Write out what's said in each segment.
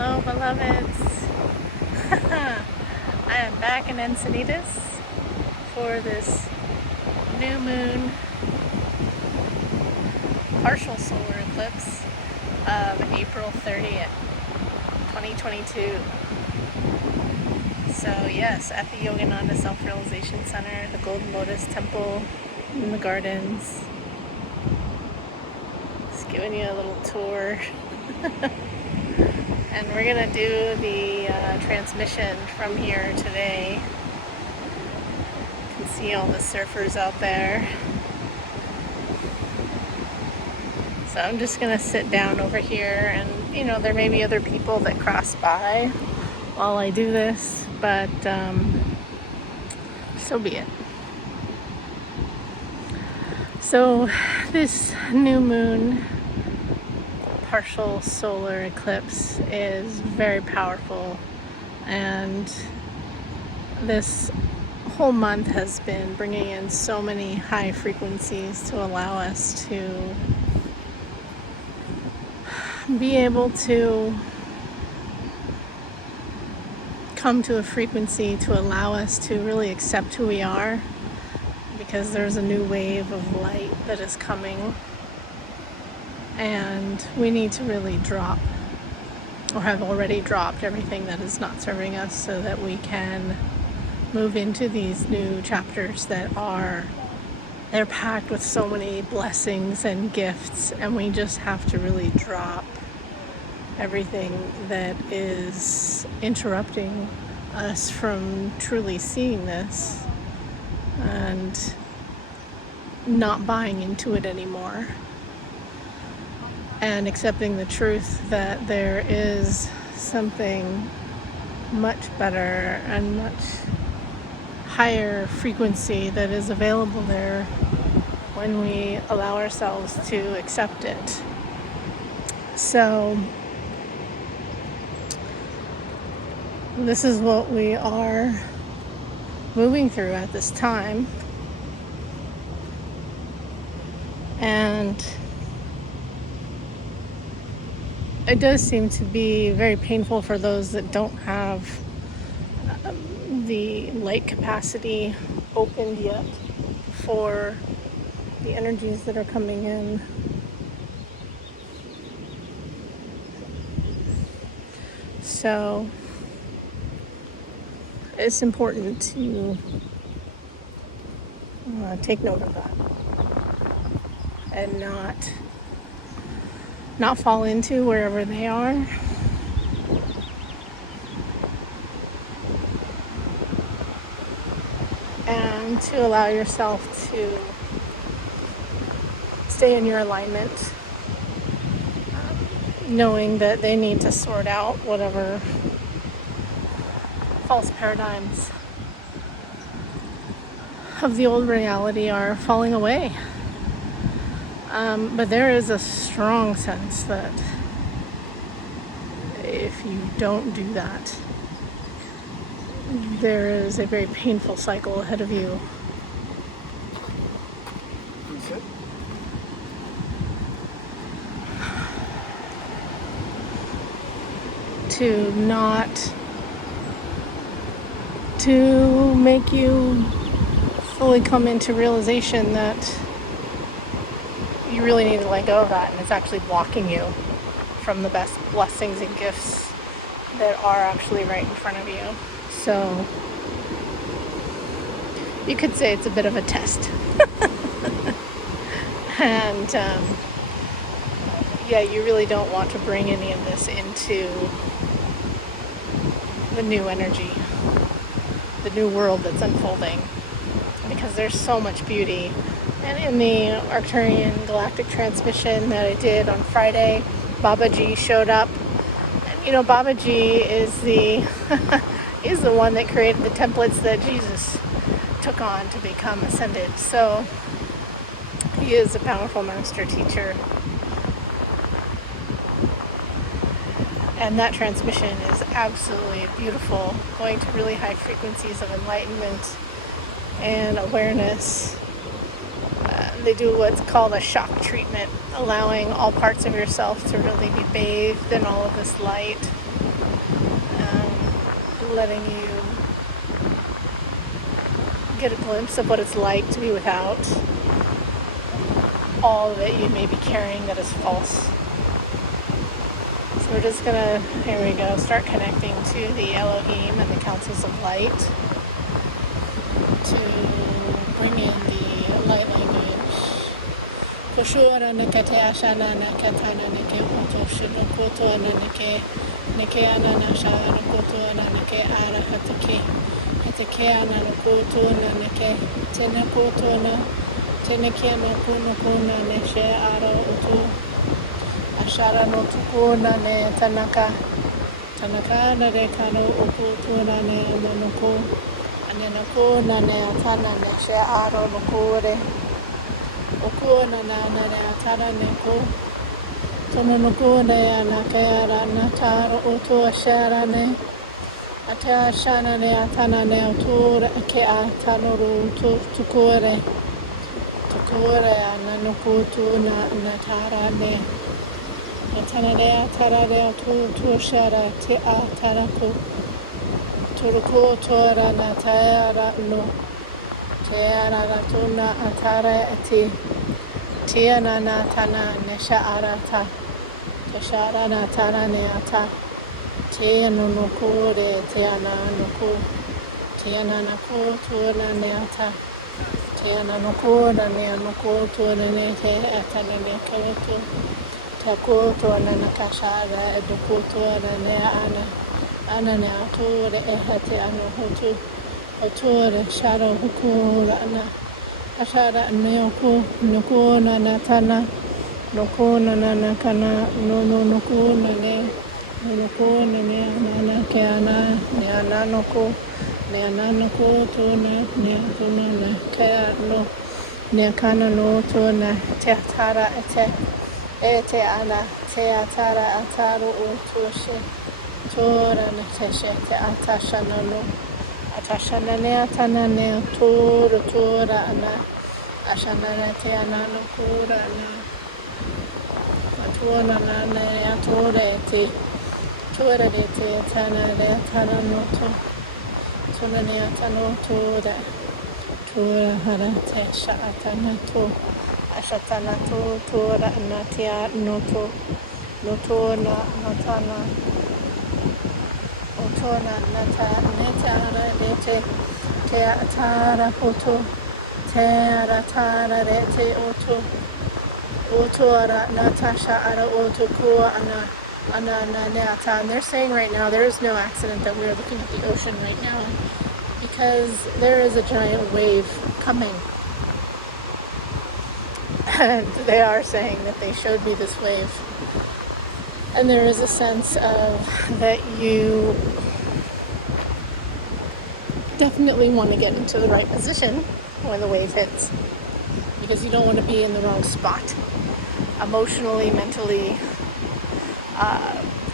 Hello, beloveds. I am back in Encinitas for this new moon partial solar eclipse of April 30th, 2022. So yes, at the Yogananda Self-Realization Center, the Golden Lotus Temple in the gardens. Just giving you a little tour. And we're gonna do the transmission from here today. You can see all the surfers out there. So I'm just gonna sit down over here, and there may be other people that cross by while I do this, but so be it. So this new moon partial solar eclipse is very powerful, and this whole month has been bringing in so many high frequencies to allow us to be able to come to a frequency to allow us to really accept who we are, because there's a new wave of light that is coming. And we need to really drop, or have already dropped, everything that is not serving us, so that we can move into these new chapters they're packed with so many blessings and gifts, and we just have to really drop everything that is interrupting us from truly seeing this and not buying into it anymore. And accepting the truth that there is something much better and much higher frequency that is available there when we allow ourselves to accept it. So this is what we are moving through at this time. And it does seem to be very painful for those that don't have the light capacity opened yet for the energies that are coming in. So it's important to take note of that and not fall into wherever they are. And to allow yourself to stay in your alignment, knowing that they need to sort out whatever false paradigms of the old reality are falling away. But there is a strong sense that if you don't do that, there is a very painful cycle ahead of you. To make you fully come into realization that you really need to let go of that, and it's actually blocking you from the best blessings and gifts that are actually right in front of you. So you could say it's a bit of a test. And you really don't want to bring any of this into the new energy, the new world that's unfolding, because there's so much beauty. And in the Arcturian Galactic Transmission that I did on Friday, Babaji showed up. And Babaji is is the one that created the templates that Jesus took on to become ascended. So he is a powerful master teacher. And that transmission is absolutely beautiful, going to really high frequencies of enlightenment and awareness. They do what's called a shock treatment, allowing all parts of yourself to really be bathed in all of this light letting you get a glimpse of what it's like to be without all that you may be carrying that is false. So we're just gonna, here we go, start connecting to the Elohim and the councils of light to bring in the light language. Koshura nakate ashana nakatana neke oto shirokoto ananeke neke ananasha rokoto ananeke ara hatake hatake ananakoto ananeke tenakoto na teneke nakono neshe ara oto ashara no tukona ne tanaka na re kano okoto na ne amanoko anenako na ne atana neshe ara nokore okona na atara neko tono noko ne anakara natara oto ashara ne ata ashana ne atana ne autora ke atano to tukore ananoko to na natara ne atana ne atara ne to ashara te atarako toroko tora natara no te ara tona atara ati Tia na tana nesha arata, teshara na tana neata, tia no noko re tia na noko, tia na nako tuona neata, tia na noko na nea noko tuona ne te atana ne kawato, tako tuona na kashara edoko tuona nea ana ne atore ehate ano hotu, otore sharo hukura ana. Ashara neoko noko na natana noko na nakana no noko na ne noko na ne ana ke ana ne ana noko to na ne to na ke no ne kana no to na te atara te ana te atara ataru o to she tora na te she te atashana no atashana ne atana ne tora ana ashana ne te ana no kura na atuana na ne atore te tora de te atana ne atana no to tona ne atano tora hara te sha atana to ashatana to tora na te no to na natana otona nata netara rete te atara poto te aratara rete oto ara natasha ara oto kua ana neata. And they're saying right now there is no accident that we are looking at the ocean right now because there is a giant wave coming. And they are saying that they showed me this wave. And there is a sense of that you definitely want to get into the right position when the wave hits because you don't want to be in the wrong spot emotionally, mentally,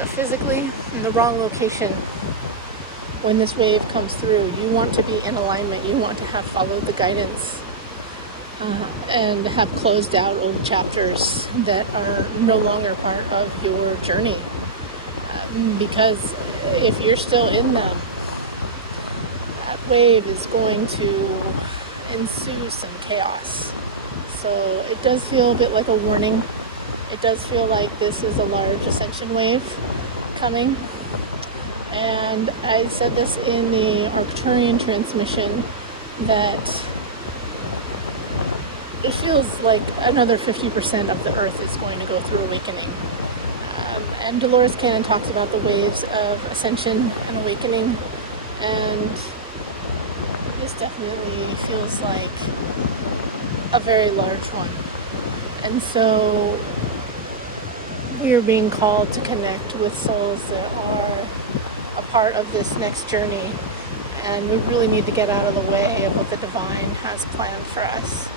physically, in the wrong location when this wave comes through. You want to be in alignment. You want to have followed the guidance and have closed out old chapters that are no longer part of your journey. Because if you're still in them, that wave is going to ensue some chaos. So it does feel a bit like a warning. It does feel like this is a large ascension wave coming. And I said this in the Arcturian transmission that it feels like another 50% of the earth is going to go through awakening. And Dolores Cannon talks about the waves of ascension and awakening, and this definitely feels like a very large one. And so we are being called to connect with souls that are a part of this next journey, and we really need to get out of the way of what the divine has planned for us.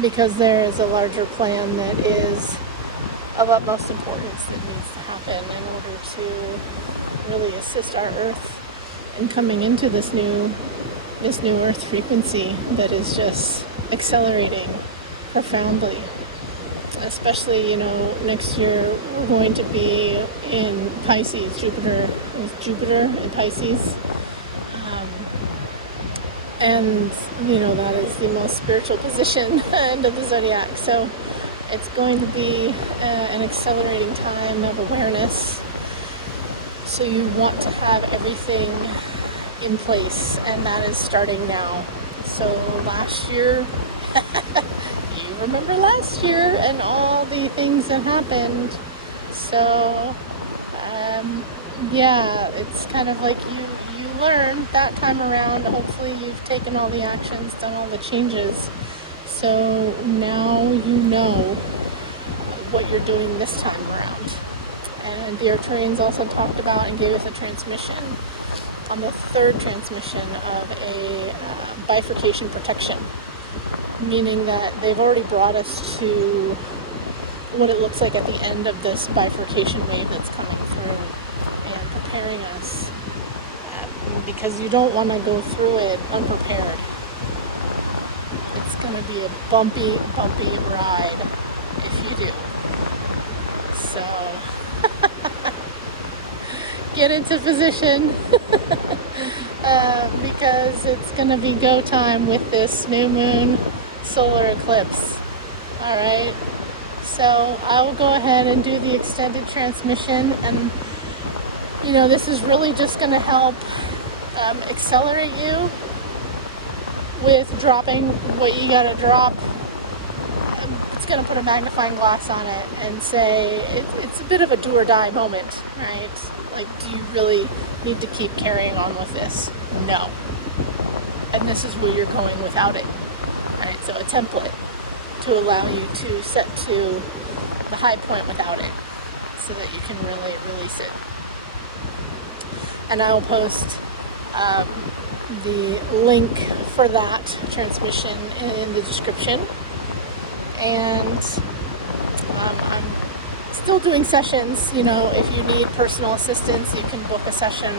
Because there is a larger plan that is of utmost importance that needs to happen in order to really assist our Earth in coming into this new Earth frequency that is just accelerating profoundly. especially, next year we're going to be in Pisces. Jupiter in Pisces. And, that is the most spiritual position end of the zodiac. So it's going to be an accelerating time of awareness. So you want to have everything in place, and that is starting now. So last year, you remember last year and all the things that happened. So, it's kind of like you learned that time around. Hopefully you've taken all the actions, done all the changes. So now you know what you're doing this time around. And the Arcturians also talked about and gave us a transmission on the third transmission of a bifurcation protection, meaning that they've already brought us to what it looks like at the end of this bifurcation wave that's coming through, and preparing us, because you don't want to go through it unprepared. It's going to be a bumpy ride if you do. So get into position because it's going to be go time with this new moon solar eclipse. All right. So I will go ahead and do the extended transmission, and this is really just going to help accelerate you with dropping what you got to drop. It's going to put a magnifying glass on it and say it's a bit of a do or die moment, right? Like, do you really need to keep carrying on with this? No. And this is where you're going without it, right? So a template to allow you to set to the high point without it, so that you can really release it. And I will post the link for that transmission in the description. And I'm still doing sessions. If you need personal assistance, you can book a session,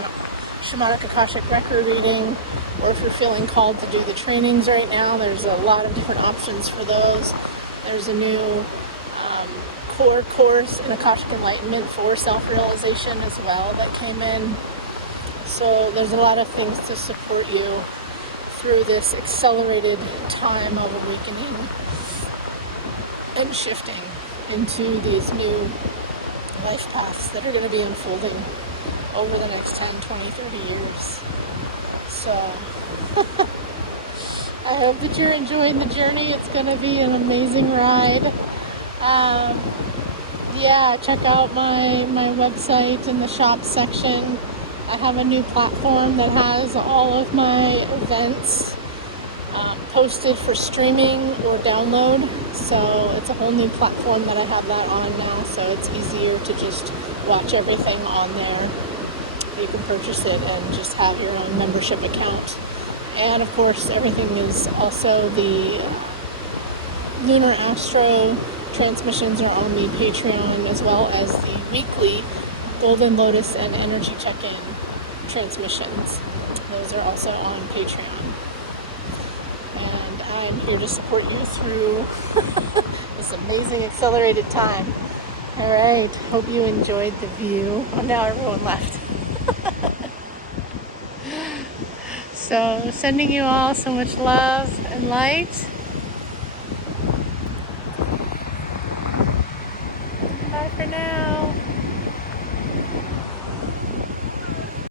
Shamanic Akashic Record reading, or if you're feeling called to do the trainings right now, there's a lot of different options for those. There's a new core course in Akashic Enlightenment for self-realization as well that came in. So there's a lot of things to support you through this accelerated time of awakening and shifting into these new life paths that are going to be unfolding over the next 10, 20, 30 years. So I hope that you're enjoying the journey. It's going to be an amazing ride. Check out my website in the shop section. I have a new platform that has all of my events posted for streaming or download. So it's a whole new platform that I have that on now. So it's easier to just watch everything on there. You can purchase it and just have your own membership account. And of course, everything is also the Lunar Astro transmissions are on the Patreon, as well as the weekly Golden Lotus and Energy Check-In transmissions. Those are also on Patreon. And I'm here to support you through this amazing accelerated time. All right, hope you enjoyed the view. Oh, now everyone left. So sending you all so much love and light.